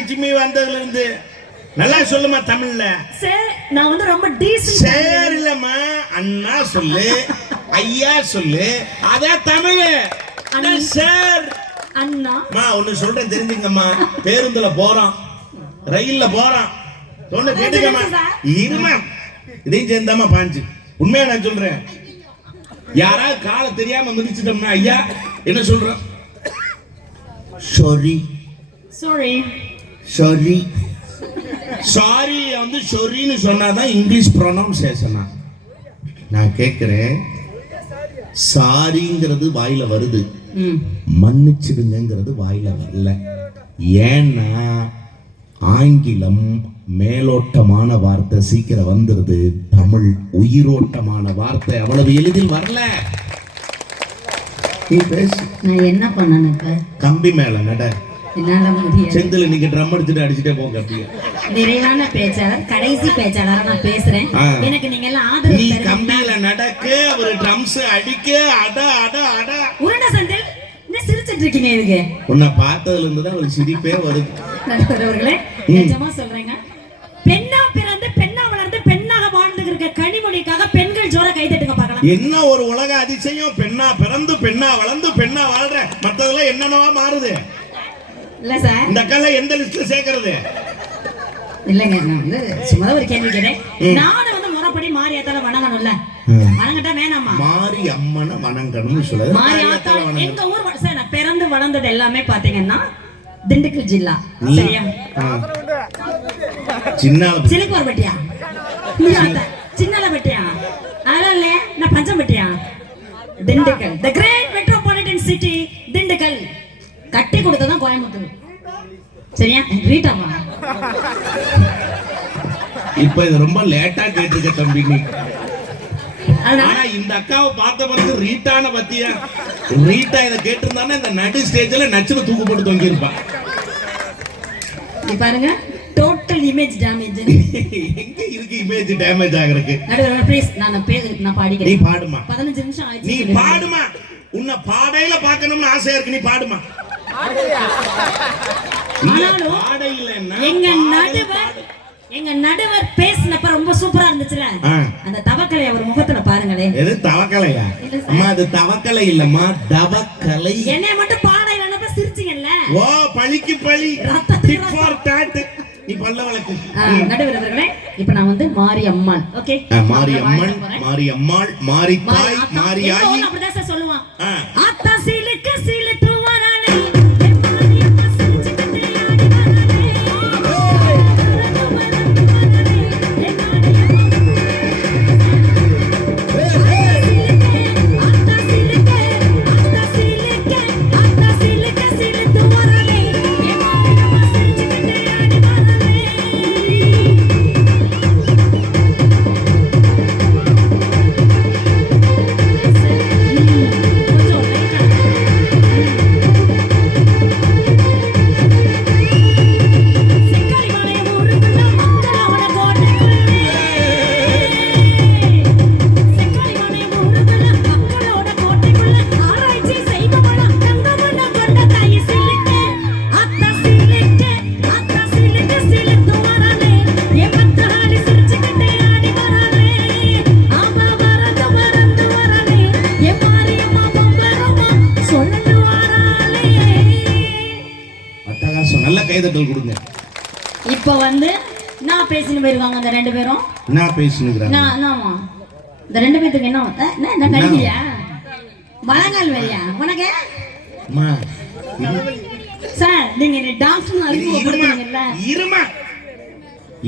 கிச்சிமி வந்ததுல இருந்து நல்லா சொல்லுமா தமிழ்ல. சார் நான் வந்து ரொம்ப டீசன்ட். சார் இல்லம்மா, அண்ணா சொல்லு, ஐயா சொல்லு, அதான் தமிழ். சார் அண்ணா. மா ஒண்ணு சொல்றேன் தெரிஞ்சுங்கம்மா. பேருந்துல போறான், ரயில்ல போறான், சொன்ன கேட்டுக்கம்மா. இருமா, இதையும் சேர்ந்தாமா பாஞ்சு. உண்மையா நான் சொல்றேன். யாராவது காலை தெரியாம மிதிச்சிட்டோம்னா ஐயா என்ன சொல்றோம்? சாரி சாரி சாரி சாரி வந்து சொரின்னு சொன்னாதான் இங்கிலீஷ் ப்ரொனவுன்சியேஷனா. நான் கேட்கிறேன், சாரிங்கிறது வாயில வருது, மன்னிச்சிடுங்கிறது வாயில வரல. ஏன்னா ஆங்கிலம் மேலோட்டமான வார்த்தை சீக்கிரம் வந்துருது, தமிழ் உயிரோட்டமான வார்த்தை அவ்வளவு எளிதில் வரல. நீ பேசு. நான் என்ன பண்ணனுங்க? கம்பி மேல நட. என்னால முடியாது. செந்தில் நீங்க ட்ரம் அடிச்சுட்டு அடிச்சுட்டே போங்க. கம்பிய நிறைவான பேச்சாளர், கடைசி பேச்சாளரா நான் பேசுறேன். எனக்கு நீங்க எல்லாம் ஆதரவு. நீ கம்பியில நடக்கு, அவர் ட்ரம்ஸ் அடிக்க, அட அட அட. உருண்ட செந்தில் என்ன சிரிச்சிட்டு இருக்கீங்க? இதுக்கு உன்னை பார்த்ததுல இருந்து தான் ஒரு சிரிப்பே வருது. நண்பர்களே, நிஜமா சொல்றேங்க, பெண்ணா பிறந்து பெண்ணா வளர்ந்து பெண்ணாக வாழ்ந்து இருக்க கனிமொழிக்காக பெண்கள் ஜோர கை தட்டுங்க பார்க்கலாம். என்ன ஒரு உலக அதிசயம்! பெண்ணா பிறந்து பெண்ணா வளர்ந்து பெண்ணா வாழ்ற, மத்ததெல்லாம் என்னென்னவா மாறுது. இல்ல சார், இந்த கல்ல எந்த லிஸ்ட்ல சேர்க்கறது? இல்லங்க, நான் வந்து சும்மா ஒரு கேள்வி கேட்டேன். நானும் வந்து முறைப்படி மாரியாத்தால வணங்கணும்ல, வணங்கட்டா வேணாமா? மாரி அம்மனை வணங்கணும்னு சொல்லுது. மாரியாத்தால எங்க ஊர் சார், நான் பிறந்து வளர்ந்தது எல்லாமே பாத்தீங்கன்னா திண்டுக்கல் ஜில்லா. சரியா? சிலுக்குவார்பட்டியா, சின்னலப்பட்டியா, அதெல்லாம் இல்ல, நான் பஞ்சம்பட்டியா. திண்டுக்கல், தி கிரேட் மெட்ரோபாலிட்டன் சிட்டி திண்டுக்கல். கட்டி கொடுத்ததான் கோயம்புத்தூர். சரியா? ரீட்டாமா இப்ப இது ரொம்ப லேட்டா கேட்டிருக்க தம்பி நீ. ஆனா இந்த அக்காவை பார்த்த பிறகு ரீட்டான பத்தியா, ரீட்டா இதை கேட்டிருந்தானே இந்த நடு ஸ்டேஜ்ல நச்சுன்னு தூக்கு போட்டு தொங்கி இருப்பா. பாருங்க, டோட்டல் இமேஜ் டேமேஜ். எங்க இருக்கு இமேஜ் டேமேஜ் ஆகிறதுக்கு? நடுவர் ப்ளீஸ், நான் பாடிக்கிறேன். நீ பாடுமா. 15 நிமிஷம் ஆயிடுச்சு. நீ பாடுமா. உன்னை பாடையில பார்க்கணும்னு ஆசையா இருக்கு, நீ பாடுமா. எங்க நடுவர் பேசினப்ப ரொம்ப சூப்பரா இருந்துச்சுல, அந்த தவக்கலை அவர் முகத்துல பாருங்களே. எது தவக்கலையா? அம்மா அது தவக்கலை இல்லம்மா, தவக்கலை. என்னைய மட்டும் பாடையில சிரிச்சீங்கல்ல. ஓ பழிக்கு பழி, டிட் ஃபார் டாட். நீ பல்ல வளக்கு. நடுவர் அவர்களே, இப்போ நான் வந்து மாரி அம்மாள். ஓகே, மாரி அம்மன், மாரி அம்மாள், மாரி தாய், மாரியாயி. அப்படிதான் சார் சொல்லுவான். ஆத்தா சீலுக்கு சீலுக்கு வரானே. கொடுங்க. இப்போ வந்து நான் பேசினு போயிருவாங்க அந்த ரெண்டு பேரும். நான் பேசினுக்குறேன். ஆமா, இந்த ரெண்டு பேத்துக்கு என்ன நடிக்கிறியா? வளங்கால் வரியா உனக்கு? அம்மா சார், நீங்க டாக்டர் அறிமுகப்படுத்துறீங்கல்ல. இருமா,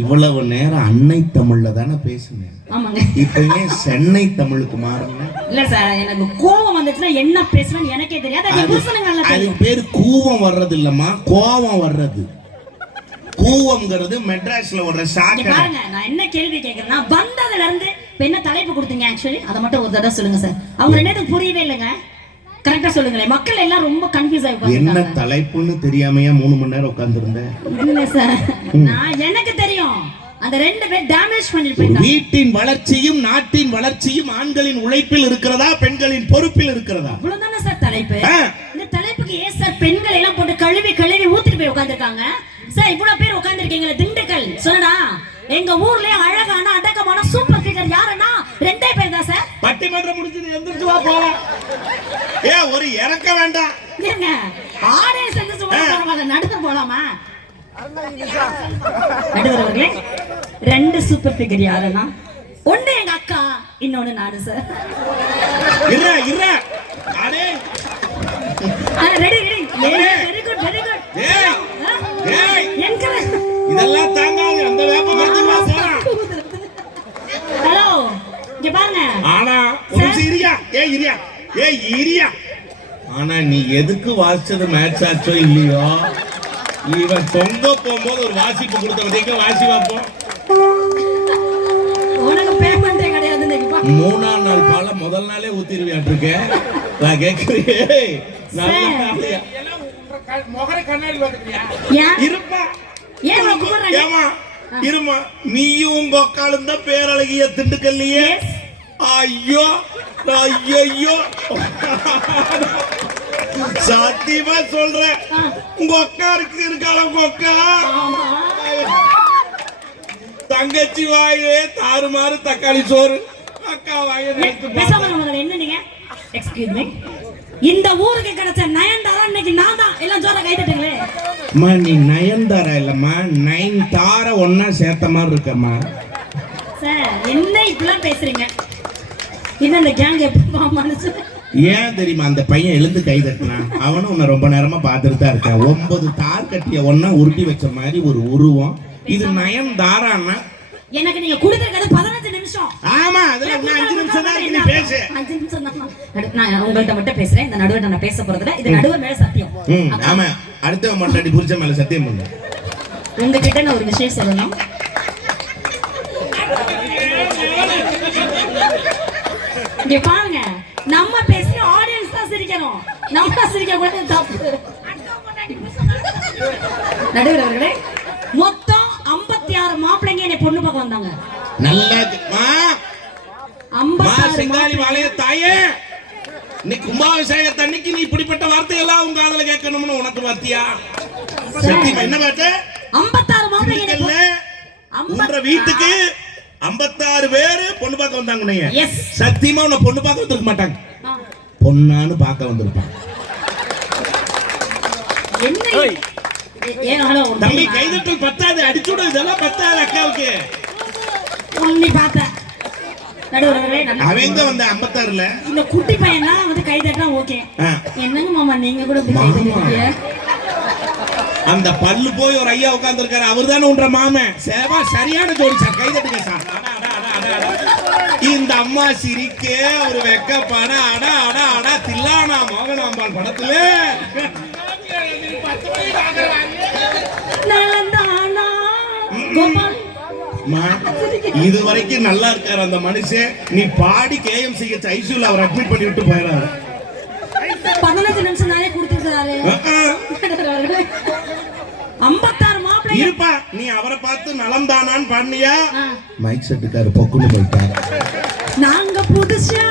இவ்வளவு நேரம் அன்னை தமிழ்ல தானே பேசுனேன். ஆமாங்க. இப்போ ஏன் சென்னை தமிழுக்கு மாறணும்? இல்ல சார், எனக்கு கோவம் வந்துச்சுன்னா என்ன பேசணும்னு எனக்கே தெரியாது. அது பேரு கூவம் வர்றது இல்லம்மா, கோவம் வர்றது. கூவம்ங்கிறது மெட்ராஸ்ல ஒரு சாக்கு. பாருங்க, நான் என்ன கேள்வி கேக்குறேன்னா, வந்ததுல இருந்து என்ன தலைப்பு கொடுத்தீங்க? ஆக்சுவலி அதை மட்டும் ஒரு தடவை சொல்லுங்க சார். அவங்க ரெண்டு புரியவே இல்லைங்க. கரெக்டா சொல்லுங்களேன். மக்கள் எல்லாம் ரொம்ப கன்ஃபியூஸ் ஆகி என்ன தலைப்புன்னு தெரியாமையா 3 மணி நேரம் உட்கார்ந்திருந்தேன். இல்ல சார், நான் எனக்கு தெரியும். அந்த ரெண்டு பேர் டேமேஜ் பண்ணிட்டு. வீட்டின் வளர்ச்சியும் நாட்டின் வளர்ச்சியும் ஆண்களின் உழைப்பில் இருக்கிறதா, பெண்களின் பொறுப்பில் இருக்கிறதா? இவ்வளவுதானே சார் தலைப்பு. இந்த தலைப்புக்கு ஏன் சார் பெண்கள் எல்லாம் போட்டு கழுவி கழுவி ஊத்திட்டு போய் உட்கார்ந்திருக்காங்க? சார் இவ்வளவு பேர் உட்கார்ந்து இருக்கீங்களே திண்டுக்கல் சொல்லடா. எங்க ஊர்லயே அழகான அடக்கமான சூப்பர் ஃபிகர் யாருன்னா ரெண்டே பேர் தான் சார். பட்டிமன்றம் முடிஞ்சது எந்திரிச்சு வா போலாம். ஒரு இறக்க வேண்டாம். ஏங்க ஆடியன்ஸ் எந்திரிச்சு போறாங்க, நடுவர் போலாமா? நடுவர் அவர்களே, ரெண்டு சூப்பர் ஃபிகர் யாருன்னா ஒண்ணு எங்க அக்கா, இன்னொன்னு நானு சார். இல்ல இல்ல அடே ready ready very good very good. ஏய் எங்க இதெல்லாம் தாங்காது, அந்த வேப்ப மரத்துக்கு வா போலாம். ஹலோ இங்க பாருங்க. ஆனா ஒரு இரியா இரியா. ஆனா நீ எதுக்கு வாசிச்சது மேட்ச் ஆச்சோ இல்லையோ, இவன் தொங்க போகும்போது ஒரு வாசிப்பு கொடுத்த வாசி பார்ப்போம். உனக்கு பேமெண்டே கிடையாது. 3ஆம் நாள் பால முதல் நாளே ஊத்திருவியாட்டு இருக்க. நான் கேக்குறேன் இருமா, நீயும் உங்க அக்காலும் தான் பேரழகிய திண்டுக்கல்லையே. ஐயோ ஐயோ சத்தியமா சொல்றேன், உங்க அக்கா இருக்காள, உங்க அக்கா தங்கச்சி வாயே தாறுமாறு தக்காளி சோறு, அக்கா வாயே என்ன நீங்க எக்ஸ்கியூஸ் மீ, இந்த ஊருக்கு கிடைச்ச நயன்தாரா இன்னைக்கு நான் தான். எல்லாம் ஜோரா கை தட்டுங்களே. அம்மா நீ நயன்தாரா இல்லம்மா, 9 தார ஒண்ணா சேர்த்த மாதிரி இருக்கம்மா. சார் என்ன இப்படிலாம் பேசுறீங்க? இன்னும் அந்த கேங் எப்ப மனசு ஏன் தெரியுமா அந்த பையன் எழுந்து கை தட்டினான்? அவனும் உன்னை ரொம்ப நேரமா பார்த்துட்டு தான் இருக்கான். 9 தார் கட்டிய ஒண்ணா உருட்டி வச்ச மாதிரி ஒரு உருவம். இது நயன்தாரான்னா எனக்கு நீங்க கொடுத்திருக்கிறது 15 நிமிஷம். ஆமா, அதுல 5 நிமிஷம் தான் நீ பேசு. 5 நிமிஷம் தான். நான் உங்கள்ட்ட மட்டும் பேசுறேன். இந்த நடுவர் நான் பேச போறதுல இது நடுவர் மேல சத்தியம். ஆமா, அடுத்த மொட்டாடி புரிச்ச மேல சத்தியம் பண்ணு. உங்ககிட்ட நான் ஒரு விஷயம் சொல்லணும். இங்க பாருங்க, நம்ம பேசி ஆடியன்ஸ் தான் சிரிக்கணும், நம்ம சிரிக்க கூடாது, தப்பு. நடுவர் அவர்களே, மொத்தம் 56 மாப்பிள்ளைங்க என்னை பொண்ணு பார்க்க வந்தாங்க. நல்லதுமா 56 செங்காலி வாழைய தாயே, நீ கும்பாபிஷேகத்து அன்னைக்கு நீ இப்படிப்பட்ட வார்த்தையெல்லாம் உங்க காதுல கேட்கணும்னு உனக்கு வார்த்தையா? சத்தியமா என்ன பாட்டு? 56 மாப்பிள்ளைங்க உங்க வீட்டுக்கு 56 பேரு பொண்ணு பார்க்க வந்தாங்க. சத்தியமா உன்னை பொண்ணு பார்க்க வந்திருக்க மாட்டாங்க, பொண்ணான்னு பார்க்க வந்திருப்பாங்க. தம்பி கைதட்டல் பத்தாது, அடிச்சுடு, இதெல்லாம் பத்தாது அக்காவுக்கு. உன்னை பார்த்தேன் அவங்க வந்த 56ல இந்த குட்டி பையனா வந்து கைதட்டா ஓகே. என்னங்க மாமா நீங்க கூட இப்படி கைதட்டீங்க? அந்த பல்லு போய் ஒரு ஐயா உட்கார்ந்து இருக்காரு, அவர்தானே உன்ற மாமன். சேவா சரியான ஜோடி சார், கைதட்டுங்க சார். இந்த அம்மா சிரிக்க ஒரு வெக்கப்பட அடா அடா அடா தில்லானா மோகனாம்பாள் படத்துல இது வரைக்கும் நல்லா இருக்காரு அந்த மனுஷன். நீ பாடி KMCH ஐசியூல அவர் அட்மிட் பண்ணி விட்டு போயிடாரு. 15 நிமிஷம் நானே கொடுத்துருக்காரு. 56 மாப்பிள்ளை இருப்பா, நீ அவரை பார்த்து நலம் தானான்னு பண்ணியா? மைக் செட்டுக்காரு பொக்குன்னு போயிட்டாரு. நாங்க புதுசா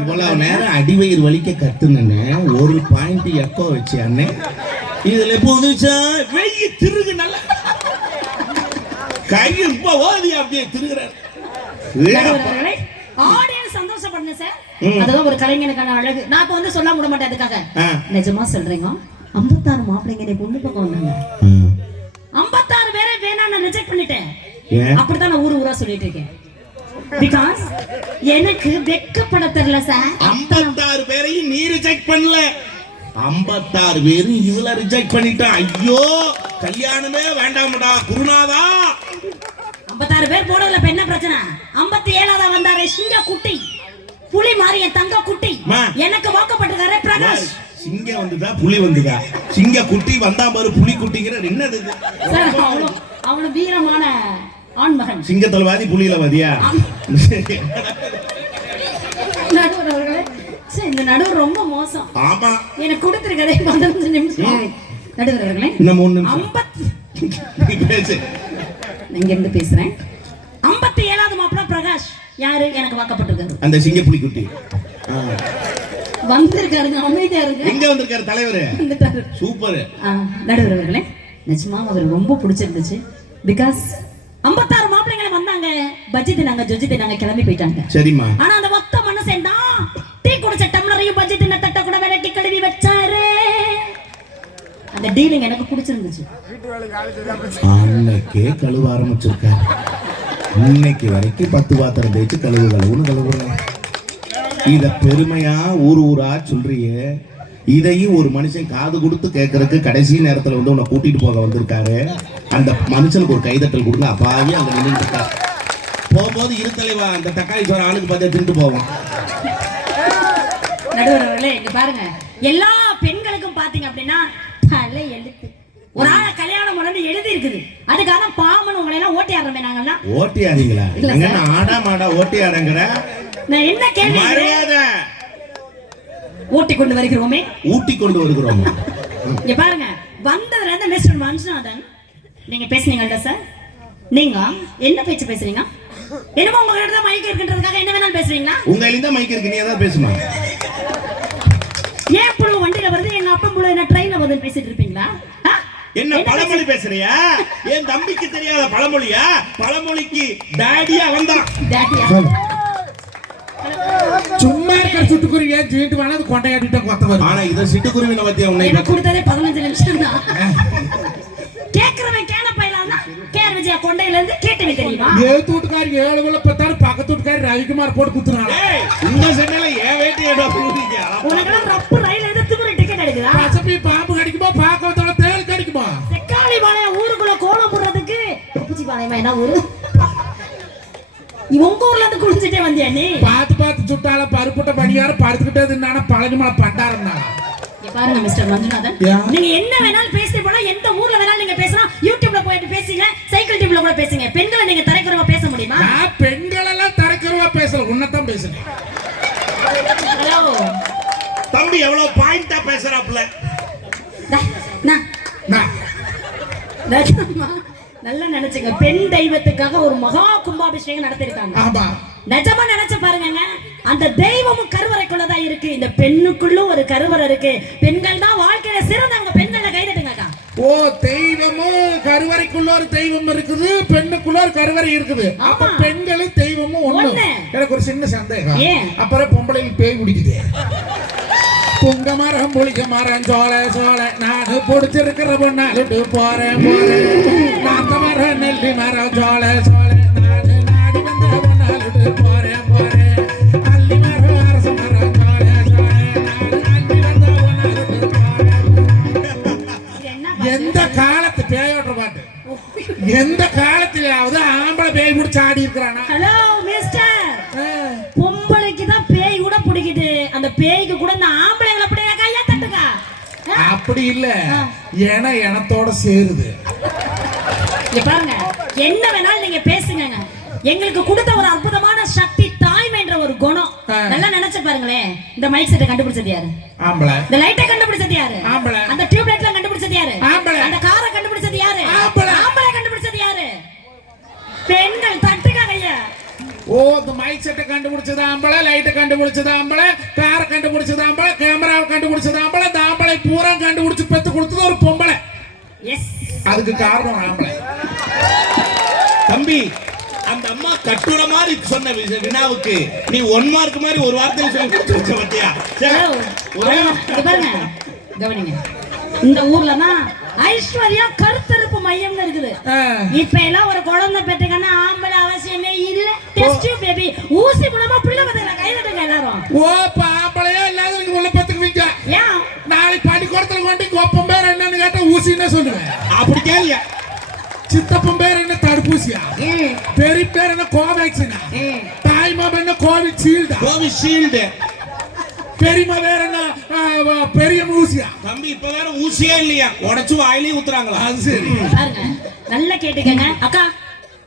இவ்வளவு நேரம் அடிவயிறு வலிக்க கத்துனே ஒரு பாயிண்ட் எக்கோ வச்சு அண்ணே, இதுல புதுசா வெயி திருகு நல்லா கை இப்ப ஓதி அப்படியே திருகுறாரு. ஆடியன்ஸ் சந்தோஷப்படுங்க சார், அதுதான் ஒரு கலைஞனுக்கான அழகு. நான் இப்ப வந்து சொல்ல விட மாட்டேன், அதுக்காக நிஜமா சொல்றீங்க. 56 மாப்பிள்ளைங்க என்னை பொண்ணு பக்கம் வந்தாங்க. 56 பேரை வேணா நான் ரிஜெக்ட் பண்ணிட்டேன். அப்படித்தான் நான் ஊரா சொல்லிட்டு இருக்கேன். பிகாஸ் எனக்கு வெக்கப்பட தெரியல சார். 56 பேரையும் நீ ரிஜெக்ட் பண்ணல, 56 பேரும் இவள ரிஜெக்ட் பண்ணிட்டான். ஐயோ கல்யாணமே வேண்டாம்டா குருநாதா. 56 பேர் போடல, இப்ப என்ன பிரச்சனை? 57ஆவதா வந்தாரே சிங்க குட்டி, புலி மாறிய தங்க குட்டி, எனக்கு வாக்கப்பட்டிருக்காரே பிரகாஷ். சிங்கம் வந்துதா புலி வந்துதா? சிங்க குட்டி வந்தா பாரு, புலி குட்டிங்கிற என்னது சார்? அவனு வீரமான ஆண்மகன். சிங்கத்தல்வாதி புலியிலவாதியா? நடுவர் அவர்களே, இந்த நடுவர் ரொம்ப மோசம். ஆமா, எனக்கு கொடுத்திருக்கதே 15 நிமிஷம். நடுவர் அவர்களே, இன்னும் 3 நிமிஷம் பேசு. இங்க இருந்து பேசுறேன். 57வது மாப்பிள்ள பிரகாஷ் யாரு எனக்கு வாக்கப்பட்டிருக்காரு. அந்த சிங்கப்புலி குட்டி வந்திருக்காருங்க, அமைதியா இருக்கு. எங்க வந்திருக்காரு தலைவர்? வந்துட்டாரு. சூப்பர். நடுவர் அவர்களே, நிஜமா அவர் ரொம்ப பிடிச்சிருந்துச்சு. பிகாஸ் 56 மாப்பிள்ளைங்களை வந்தாங்க, பஜ்ஜி தின்னாங்க, ஜொஜ்ஜி தின்னாங்க, கிளம்பி போயிட்டாங்க. சரிம்மா. ஆனா அந்த மொத்த மனுஷன் தான் டீ குடிச்ச டம்ளரையும் பஜ்ஜி தின்ன தட்ட கூட விலக்கி கழுவி வச்சாரு. அந்த டீலிங் எனக்கு பிடிச்சிருந்துச்சு. அன்னைக்கே கழுவ ஆரம்பிச்சிருக்காரு. இன்னைக்கு வரைக்கும் 10 பாத்திரம் தேய்ச்சி கழுவுன்னு கழுவுறேன். இத பெருமையா ஊரா சொல்றியே. இதையும் ஒரு மனுஷன் காது கொடுத்து கேட்கறதுக்கு கடைசி நேரத்துல வந்து உன்னை கூட்டிட்டு போக வந்திருக்காரு. அந்த மனுஷனுக்கு ஒரு கைதட்டல் கொடுங்க. அப்பாவே அங்க நின்று இருக்காரு. போகும்போது இரு தலைவா அந்த தக்காளி சோறு ஆளுக்கு பார்த்து தின்ட்டு போவோம். நடுவர் அவர்களே, இங்க பாருங்க, எல்லா பெண்களுக்கும் பாத்தீங்க அப்படின்னா தலை எழுத்து. ஒரு ஆளை கல்யாணம் பண்ணி எழுதி இருக்குது. அதுக்காக பாமன் உங்களை எல்லாம் ஓட்டி ஆடுறோமே நாங்கெல்லாம். ஓட்டி ஆடுங்களா? என்ன ஆடா மாடா ஓட்டி ஆடுங்கிற? நான் என்ன கேள்வி? மரியாதை. ஊட்டி கொண்டு வருகிறோமே. ஊட்டி கொண்டு வருகிறோம். இங்க பாருங்க, வந்ததுல இருந்து மிஸ்டர் மஞ்சுநாதன் நீங்க பேசுனீங்கல்ல சார், நீங்க என்ன பேச்சு பேசுறீங்க? என்னமோ உங்க கிட்ட தான் மைக் இருக்குன்றதுக்காக என்ன வேணாலும் பேசுறீங்களா? உங்க கையில தான் மைக் இருக்கு, நீ ஏதாவது பேசுமா? ஏன் புழு வண்டியில வருது, எங்க அப்பா புழு என்ன ட்ரெயின்ல வருதுன்னு பேசிட்டு இருப்பீங்களா? என்ன பழமொழி பேசுறியா? என் தம்பிக்கு தெரியாத பழமொழியா? பழமொழிக்கு டாடியா வந்தான். டாடியா? சும்மா இருக்கிற சிட்டுக்குருவி ஜீட்டு வேணா அது கொண்டையாட்டிட்ட கொத்த வரும். ஆனா இத சிட்டுக்குருவின பத்தியா உன்னை எனக்கு கொடுத்ததே 15 நிமிஷம் தான். கேக்குறவன் கேன பையலாம் தான். கேர் விஜயா கொண்டையில இருந்து கேட்டவே தெரியுமா? ஏத்து வீட்டுக்காரி 7 வேளை பத்தாரு, பக்கத்து வீட்டுக்காரி ரவிக்குமார் போட்டு குத்துறாங்க. ஏய், இந்த சென்னல ஏன் வேட்டி ஏடா குடுறீங்க? உனக்கு ரப்பு ரயில் எடுத்து ஒரு டிக்கெட் எடுக்குதா? பசப்பி பாம்பு கடிக்குமா, பாக்கவத்தோட தேள் கடிக்குமா? செக்காளி பாளையம் ஊருக்குள்ள கோலம் போடுறதுக்கு பூச்சி பாளையமா என்ன ஊரு? உங்க ஊர்ல இருந்து குளிச்சிட்டே வந்தியா நீ? பார்த்து சுட்டால பருப்புட்ட படியார படுத்துக்கிட்டே இருந்தானா பழனிமலை பண்டாருன்னா. இங்க பாருங்க மிஸ்டர் மஞ்சுநாதன், நீங்க என்ன வேணாலும் பேசிட்டு போனா, எந்த ஊர்ல வேணாலும் நீங்க பேசலாம். யூடியூப்ல போயிட்டு பேசுங்க, சைக்கிள் டியூப்ல கூட பேசுங்க. பெண்களை நீங்க தரைக்குறவா பேச முடியுமா? நான் பெண்கள் எல்லாம் தரக்குறவா பேசல, உன்னதான் பேசுறேன். ஹலோ தம்பி எவ்வளவு பாயிண்டா பேசுறாப்ல. நல்லா நினைச்சுங்க, பெண் தெய்வத்துக்காக ஒரு மகா கும்பாபிஷேகம் நடத்திருக்காங்க. ஆமா, நிஜமா நினைச்சு பாருங்க, அந்த தெய்வமும் கருவறைக்குள்ளதான் இருக்கு. இந்த பெண்ணுக்குள்ள ஒரு கருவறை இருக்கு. பெண்கள் தான் வாழ்க்கையில சிறந்தவங்க. பெண்களை கைதட்டுங்கக்கா. ஓ, தெய்வமும் கருவறைக்குள்ள ஒரு தெய்வம் இருக்குது, பெண்ணுக்குள்ள ஒரு கருவறை இருக்குது. அப்ப பெண்களும் தெய்வமும் ஒண்ணு. எனக்கு ஒரு சின்ன சந்தேகம். அப்புறம் பொம்பளைக்கு பேய் பிடிக்குது. பொங்க மரம் புளிக்க மரம் சோழ நானு பிடிச்சிருக்கிற பொண்ணாலிட்டு போறேன் நாத்த மரம் நெல்லி மரம் சோழ நானு நாடி வந்த பொண்ணாலிட்டு போறேன் அள்ளி மரம் அரச மரம் சோழ நானு அள்ளி வந்த பொண்ணாலிட்டு போறேன். எந்த காலத்து பேயோட்ட பாட்டு? எந்த காலத்திலாவது ஆம்பளை பேய் பிடிச்சி ஆடி இருக்கிறானா? ஹலோ மிஸ்டர், பொம்பளைக்கு தான் பேய் கூட பிடிக்குது. அந்த பேய்க்கு கூட இந்த ஆம்பளைங்களை பிடிக்க கையா தட்டுங்க. அப்படி இல்ல, ஏன்னா எனத்தோட சேருது. இங்க பாருங்க, என்ன வேணாலும் நீங்க பேசுங்க. எங்களுக்கு கொடுத்த ஒரு அற்புதமான சக்தி தாய்மை என்ற ஒரு குணம். நல்லா நினைச்சு பாருங்களேன். இந்த மைக் செட்டை கண்டுபிடிச்சது யாரு? ஆம்பளை. இந்த லைட்டை கண்டுபிடிச்சது யாரு? ஆம்பளை. அந்த டியூப் லைட்ல கண்டுபிடிச்சது யாரு? ஆம்பளை. அந்த காரை கண்டுபிடிச்சது யாரு? ஆம்பளை. ஆம்பளை கண்டுபிடிச்சது யாரு? பெண்கள். தட்டுங்க கையா. ஓ, இந்த மைக் செட்டை கண்டுபிடிச்சது ஆம்பளை, லைட்டை கண்டுபிடிச்சது ஆம்பளை, காரை கண்டுபிடிச்சது ஆம்பளை, கேமராவை கண்டுபிடிச்சது ஆம்பளை, இந்த ஆம்பளை பூரா கண்டுபிடிச்சு பெத்து கொடுத்தது ஒரு பொம்பளை. எஸ், அதுக்கு காரணம் ஆம்பளை. தம்பி, அந்த அம்மா கட்டுற மாதிரி சொன்ன வினாவுக்கு நீ 1 மார்க் மாதிரி ஒரு வார்த்தையில சொல்லி கொடுத்து பத்தியா? பாருங்க, கவனிங்க. இந்த ஊர்ல தான் ஐஸ்வர்யா கருத்தரிப்பு மையம்னு இருக்குது. இப்ப எல்லாம் ஒரு குழந்தை பெற்றுக்கன்னா ஆம்பளை அவசியமே இல்ல. டெஸ்ட் டியூப் பேபி, ஊசி மூலமா பிள்ளை பத்தல கைதட்டுங்க எல்லாரும். ஓ, ஆம்பளையே இல்லாத உள்ள பத்துக்குவீங்க. ஏன் நாளைக்கு பள்ளிக்கூடத்துல கொண்டு கோப்பம் பேர் என்னன்னு கேட்டா ஊசின்னு சொல்லுவேன். அப்படி கேளியா? சித்தப்பன் பேர் என்ன தடுப்பூசியா? பெரிய பேர் என்ன கோவேக்சினா? தாய்மாமன் என்ன கோவிஷீல்டு? பெரியமா வேற என்ன பெரிய ஊசியா? தம்பி இப்ப வேற ஊசியே இல்லையா, உடைச்சு வாயிலே ஊத்துறாங்களா? அது சரி. பாருங்க, நல்லா கேட்டுக்கங்க அக்கா.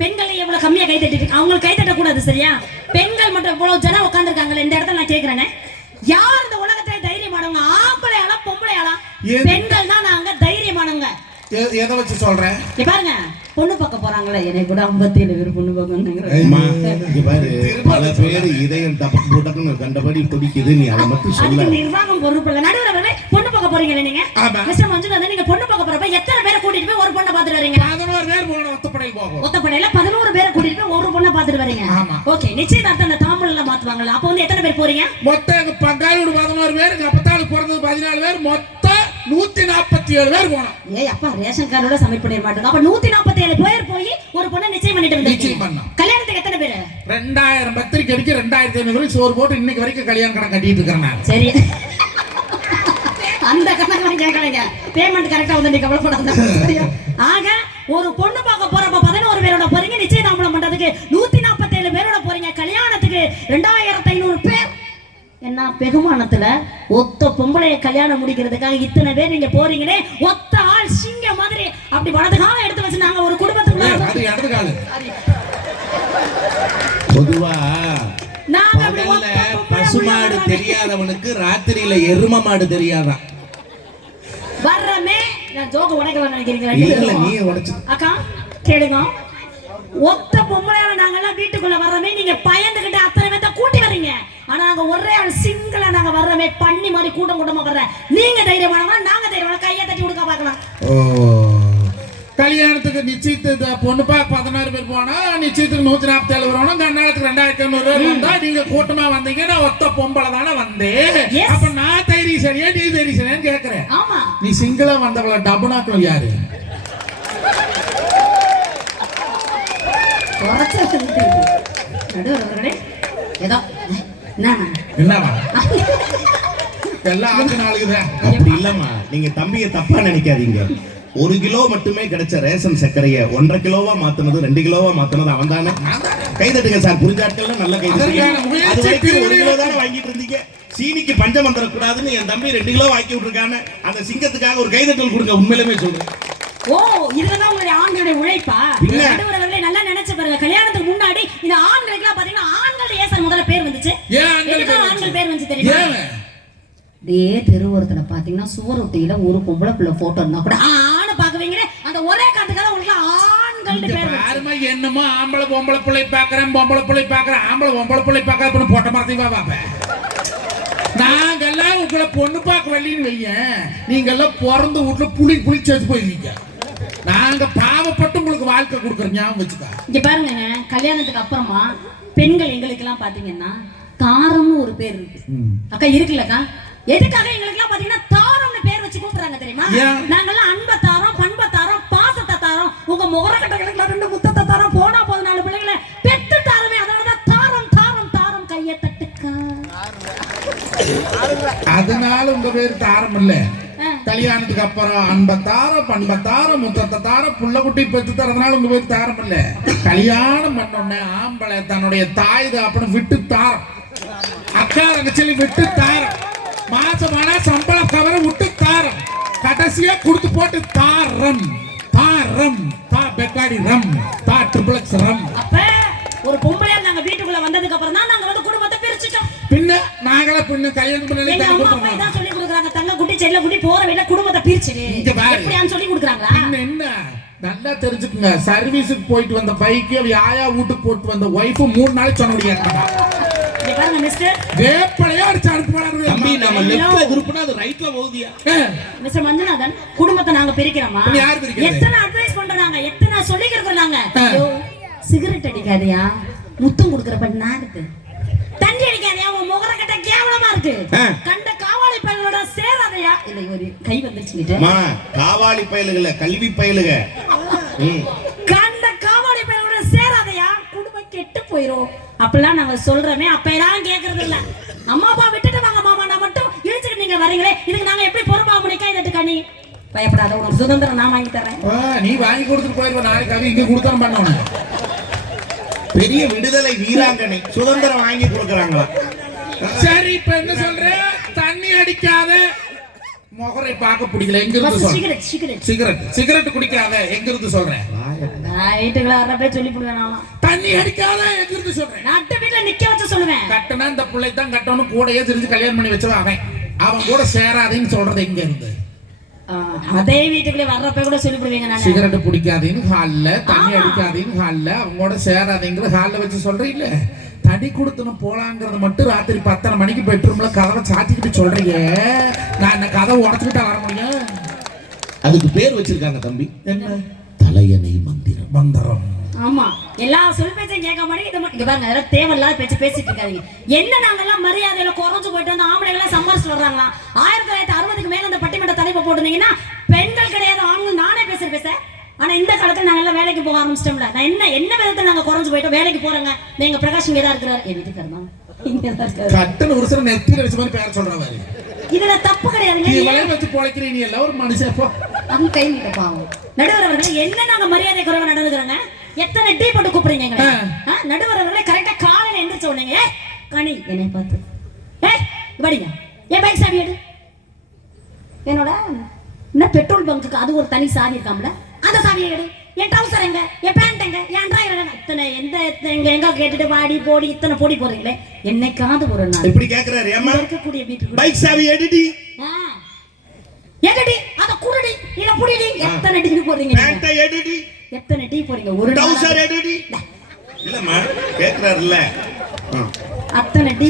பெண்களை எவ்வளவு கம்மியா கை தட்டிட்டு அவங்களுக்கு கை தட்ட கூடாது, சரியா? பெண்கள் மட்டும் இவ்வளவு ஜனம் உட்கார்ந்துருக்காங்களே, இந்த இடத்துல நான் கேக்குறேனே, யார் இந்த உலகத்துல தைரியமானவங்க? ஆம்பளையாளா பொம்பளையாளா? பெண்கள் தான் நாங்க தைரியமானவங்க. எதை வச்சு சொல்றேன்? பாருங்க, பொண்ணு பார்க்க போறாங்களே என்னை கூட 57 பேர் பொண்ணு அம்மா, பார்க்கணும். இங்க பாரு, பல பேர் இதயம் டபக்கு போட்டக்குன்னு கண்டபடி துடிக்குது, நீ அதை மட்டும் சொல்ல. அதுக்கு நிர்வாகம் பொறுப்பு இல்ல. நடுவரே பொண்ணு பார்க்க போறீங்களே நீங்க, ஆமா. மிஸ்டர் மஞ்சுநாதன், நீங்க பொண்ணு பார்க்க போறப்ப எத்தனை பேரை கூட்டிட்டு போய் ஒரு பொண்ணை பார்த்துட்டு வரீங்க? 11 பேர் போகணும். ஒத்தப்படையில் போகும். ஒத்தப்படையில 11 பேரை கூட்டிட்டு போய் ஒரு பொண்ணை பார்த்துட்டு வரீங்க. ஆமா. ஓகே, நிச்சயதார்த்தம் அந்த தாம்பூலம்ல மாத்துவாங்கல்ல, அப்ப வந்து எத்தனை பேர் போறீங்க? மொத்தம் எங்க பங்காளியோட 11 பேர், எங்க அப்பத்தாளுக்கு பிறந்தது 14 பேர், மொத்தம் 147 பேர் போனோம். ஏய் அப்பா, ரேஷன் கார்டோட சப்மிட் பண்ணிர மாட்டோம். அப்ப 147 பேர் போய் ஒரு பொண்ணை நிச்சயம் பண்ணிட்டு நிச்சயம் வந்தீங்க. பண்ணோம். கல்யாணத்துக்கு எத்தனை பேர்? 2000 பத்திரிக்கை அடிக்க 2500 சோறு போட்டு இன்னைக்கு வரைக்கும் கல்யாணம் கணக்கு கட்டிட்டு இருக்கிறேன் நான். சரி, அந்த கணக்கெல்லாம் கேட்கலைங்க. பேமெண்ட் கரெக்டா வந்து நீ கவலைப்படாத. சரியா? ஆக ஒரு பொண்ணு பார்க்க போறப்ப 11 பேரோட போறீங்க, நிச்சயதாம்பலம் பண்றதுக்கு 147 பேரோட போறீங்க, கல்யாணத்துக்கு 2500 பேர். என்ன பெகுமானத்துல ஒத்த பொம்பளைய கல்யாணம் முடிக்கிறதுக்காக இத்தனை பேர் நீங்க போறீங்களே, ஒத்த ஆள் சிங்க மாதிரி அப்படி வலது காலம் எடுத்து வச்சு நாங்க ஒரு குடும்பத்துக்குள்ள அது இடது காலு. பொதுவா நாங்க அப்படி பகல்ல ஒத்த பொம்பளை பசுமாடு உள்ள தெரியாதவனுக்கு ராத்திரியில எரும மாடு தெரியாதான். வர்றமே நான் ஜோக்க உடைக்கலாம் நினைக்கிறீங்க. இல்ல, நீ உடைச்சு. அக்கா கேளுங்க, ஒத்த பொம்பளையால நாங்கெல்லாம் வீட்டுக்குள்ள வர்றமே, நீங்க பயந்துகிட்டு அத்தனை பேர்த்த கூட்டி வர்றீங்க. ஆனா நாங்க ஒரே ஆள் சிங்கிளா நாங்க வர்றமே, பண்ணி மாதிரி கூட்டம் கூட்டமா வர்ற. நீங்க தைரியமானவா, நாங்க தைரியமான, கையை தட்டி கொடுக்க பார்க்கலாம். கல்யாணத்துக்கு நிச்சயத்து பொண்ணு பார்க்க 16 பேர் போனா, நிச்சயத்துக்கு 147 வரணும், கண்ணாலத்துக்கு 2500 பேர் வந்தா, நீங்க கூட்டமா வந்தீங்க. நான் ஒத்த பொம்பளை தானே வந்தேன். Yes. அப்ப நான் தைரியம் சரியா, நீ தைரியம் சரியான்னு கேக்குறேன். ஆமா, நீ சிங்கிளா வந்தவள டபுனாக்கள் யாரு? நடுவர்களே ஏதோ என்ன என்னவா எல்லாம் ஆக்கு நாளுக்குதான். அப்படி இல்லம்மா, நீங்க தம்பியை தப்பா நினைக்காதீங்க. 1 கிலோ மட்டுமே கிடைச்ச ரேஷன் சர்க்கரையை 1.5 கிலோவா மாத்துனது, 2 கிலோவா மாத்துனது அவன் தானே. கைதட்டுங்க சார், புரிஞ்சாட்கள் நல்ல கைதட்டுங்க. அது வரைக்கும் 1 கிலோ தானே வாங்கிட்டு இருந்தீங்க. சீனிக்கு பஞ்சம் வந்துடக்கூடாதுன்னு என் தம்பி 2 கிலோ வாங்கி விட்டுருக்காங்க. அந்த சிங்கத்துக்காக ஒரு கைதட்டல் கொடுங்க. உண்மையிலுமே சொல்றேன். ஓ, இதுதான் உங்களுடைய ஆண்களுடைய உழைப்பா? நடுவர்களே நல்லா நினைச்சு பாருங்க, கல்யாணத்துக்கு முன்னாடி இந்த ஆண்களுக்கு பாத்தீங்கன்னா ஆண்கள் ஏன் முதல்ல பேர் வந்துச்சு? ஆண்கள் பேர் வந்துச்சு தெரியுமா? இதே தெருவோரத்துல பாத்தீங்கன்னா சுவரொட்டியில ஒரு பொம்பளை பிள்ளை போட்டோ இருந்தா கூட ஆணை பாக்குவீங்களே, அந்த ஒரே காட்டுக்காக உங்களுக்கு ஆண்கள் பேர் பாருமா. என்னமோ ஆம்பளை பொம்பளை பிள்ளை பாக்குறேன், பொம்பளை பிள்ளை பாக்குறேன், ஆம்பளை பொம்பளை பிள்ளை பாக்குறேன், போட்ட மரத்தையும் பாப்பேன். நாங்கெல்லாம் உங்களை பொண்ணு பார்க்க வரலின்னு வைய, நீங்க எல்லாம் பிறந்த வீட்டுல புளி சேர்த்து போயிருக்கீங்க. நாங்க பாவப்பட்டு உங்களுக்கு வாழ்க்கை கொடுக்குறோம், ஞாபகம் வச்சுக்கா. இங்க பாருங்க, கல்யாணத்துக்கு அப்புறமா பெண்கள் எங்களுக்கு எல்லாம் பாத்தீங்கன்னா தாரம்னு ஒரு பேர் இருக்கு. அக்கா இருக்குல்லக்கா, எதுக்காக எங்களுக்கு எல்லாம் பாத்தீங்கன்னா தாரம்னு பேர் வச்சு கூப்பிடுறாங்க தெரியுமா? நாங்கெல்லாம் அன்பை தாரோம், பண்பை தாரோம், பாசத்தை தாரோம், உங்க முகரக்கட்டைகளுக்கு 2 முத்தத்தை தாரோம், போனா போது 4 பிள்ளைங்களை பெத்து தாரமே. அதனாலதான் தாரம் தாரம் தாரம், கையை தட்டுக்கா. அதனால உங்க பேரு தாரம் இல்ல. கல்யாணத்துக்கு அப்புறம் அன்பத்தாரம், பண்பத்தாரம், முத்தத்தாரம், புள்ள குட்டி பெற்று தரதுனால உங்க பேரு தாரம் இல்ல. கல்யாணம் பண்ணோடனே ஆம்பளை தன்னுடைய தாய் அப்படின்னு விட்டு தாரம், அக்கா தங்கச்சி விட்டு தாரம், மாசமானா சம்பளம் கவர விட்டு தாரம், கடைசியா குடுத்து போட்டு தாரம் தாரம் தா பெக்காடி ரம் தா ட்ரிபிள் எக்ஸ் ரம். அப்ப ஒரு பொம்பளையா நாங்க வீட்டுக்குள்ள வந்ததுக்கு அப்புறம் தான் நாங்க வந்து குடும்பத்தை பிரிச்சுட்டோம். பின்ன நாங்களே பின்ன கல்யாணம் பண்ணி எங்க அம்மா அப்பா இதான் சொல்லி கொடுக்குறாங்க, தங்க குட்டி செல்ல குட்டி போற வழியில குடும்பத்தை பிரிச்சுடு எப்படியான்னு சொல்லி கொடுக்குறாங்களா? என்ன நல்லா தெரிஞ்சுக்குங்க. சர்வீஸுக்கு போயிட்டு வந்த பைக்கு ஆயா வீட்டுக்கு போட்டு வந்த ஒய்ஃப் 3 நாளைக்கு சொன்ன முடியாது. பாருங்க மிஸ்டர், வேப்பலையா அடிச்சு அனுப்புவாங்க. தம்பி, நம்ம லெஃப்ட்ல திருப்பினா அது ரைட்ல போகுதியா? மிஸ்டர் மஞ்சுநாதன், குடும்பத்தை நாங்க பிரிக்கிறோமா? எத்தனை அட்வைஸ் பண்றாங்க, எத்தனை சொல்லிக்கிறோம். சிகரெட் அடிக்காதயா, முத்தம் கொடுக்கறப்ப நாருக்கு, தண்ணி அடிக்காதயா, உன் முகர கட்ட கேவலமா இருக்கு, கண்ட காவாலி பயல்களோட சேராதயா. இல்ல ஒரு கை வந்துருச்சு. காவாலி பயலுக, கல்வி பயலுக, கண்ட காவாலி பயல்களோட சேராதயா, குடும்பம் கெட்டு போயிரும். அப்பெல்லாம் நாங்க சொல்றோமே, அப்ப எல்லாம் கேக்குறது இல்ல. அம்மா அப்பா விட்டுட்டு வாங்க மாமா, நான் மட்டும் இழுச்சுட்டு நீங்க வரீங்களே, இதுக்கு நாங்க எப்படி பொறுப்பா முடிக்க இதட்டுக்கா? நீ பயப்படாத, உனக்கு சுதந்திரம் நான் வாங்கி தரேன். நீ வாங்கி கொடுத்துட்டு போயிருவ, நாளைக்கு இங்க கொடுத்தாலும் பண்ணணும். பெரிய விடுதலை வீராங்கனை சுதந்திரம் வாங்கி கொடுக்கறாங்களா? சரி, இப்ப என்ன சொல்ற? தண்ணி அடிக்காத, முகரை பார்க்க பிடிக்கல, எங்க இருந்து சொல்ற? சிகரெட் குடிக்காத, எங்க இருந்து சொல்றேன்? ரைட்டுங்களா, அரபே சொல்லி போடுவேன். தண்ணி அடிக்காத, எங்க இருந்து சொல்றேன்? நான் அட்ட வீட்ல நிக்க வச்சு சொல்லுவேன். கட்டனா இந்த பிள்ளை தான் கட்டணும், கூடயே தெரிஞ்சு கல்யாணம் பண்ணி வச்சவன் அவன். அவன் கூட சேராதேன்னு சொல்றது எங்க இருந்து? அதே வீட்டுக்குள்ளே வர்றப்ப கூட சொல்லிவிடுவீங்க நான். சிகரெட் பிடிக்காதீன்னு ஹால்ல, தண்ணி அடிக்காதீன்னு ஹால்ல, அவங்களோட சேராதீங்கிற ஹால்ல வச்சு சொல்றீங்க. தடி கொடுத்துன்னு போலாங்கிறது மட்டும் ராத்திரி 10:30 மணிக்கு பெட்ரூம்ல கதவை சாத்திக்கிட்டு சொல்றீங்க. நான் என்ன கதவை உடச்சுக்கிட்டா வர முடியும்? அதுக்கு பேர் வச்சிருக்காங்க தம்பி, என்ன? தலையணை மந்திரம். மந்திரம். ஆமா, எல்லா சொல் பேச்சையும் கேட்க மாட்டேங்க. இங்க பாருங்க, அதெல்லாம் தேவையில்லாத பேச்சு பேசிட்டு இருக்காதீங்க. என்ன நாங்கெல்லாம் மரியாதையில குறைஞ்சு போயிட்டு வந்து ஆம்பளை எல்லாம் சம்பாரிச்சு வர்றாங்களா? 1960க்கு மேல அந்த பட்டிமன்ற தலைப்பு போட்டுருந்தீங்கன்னா பெண்கள் கிடையாது ஆண்கள். நானே பேச ஆனா இந்த காலத்துல நாங்க எல்லாம் வேலைக்கு போக ஆரம்பிச்சிட்டோம்ல. நான் என்ன விதத்துல நாங்க குறைஞ்சு போயிட்டோம்? வேலைக்கு போறேங்க. நீங்க பிரகாஷ் இங்க தான் இருக்கிறார், என் வீட்டுக்காரமா இங்கதான் இருக்காரு. கட்டண ஒரு சில நெத்தியில வச்ச மாதிரி பேர சொல்றாரு. இதுல தப்பு கிடையாதுங்க. இவளே வச்சு பொழைக்கிறீங்க, நீ எல்லாம் ஒரு மனுஷன். போ அங்க கை நீட்ட பாவம். நடுவர் அவர்களே, என்ன நாங்க மரியாதை குறைவா நடந்துக்கிறோங்க? எத்தனை டீ போட்டு கூப்பிடுறீங்க எங்களை? நடுவர் அவர்களே, கரெக்டா காலையில எந்திரிச்ச உடனே கனி என்னை பார்த்து படிங்க, என் பைக் சாவி எடு. என்னோட என்ன பெட்ரோல் பங்குக்கு அது ஒரு தனி சாவி இருக்காம்ல, அந்த சாவியை எடு. என் டவுசர் எங்க, என் பேண்ட் எங்க, என் டிரைவர் இத்தனை எங்க கேட்டுட்டு வாடி போடி இத்தனை போடி போறீங்களே. என்னைக்காவது ஒரு நாள் இப்படி கேக்குறாரு. ஏமா இருக்கக்கூடிய வீட்டுக்கு பைக் சாவி எடுடி, எடுடி, அத குடுடி, இல்ல புடிடி. எத்தனை டீ போறீங்க? பேண்ட் எடுடி, எத்தனை டீ போறீங்க? ஒரு டவுசர் எடுடி. இல்லம்மா கேக்குறாருல்ல, அத்தனை டீ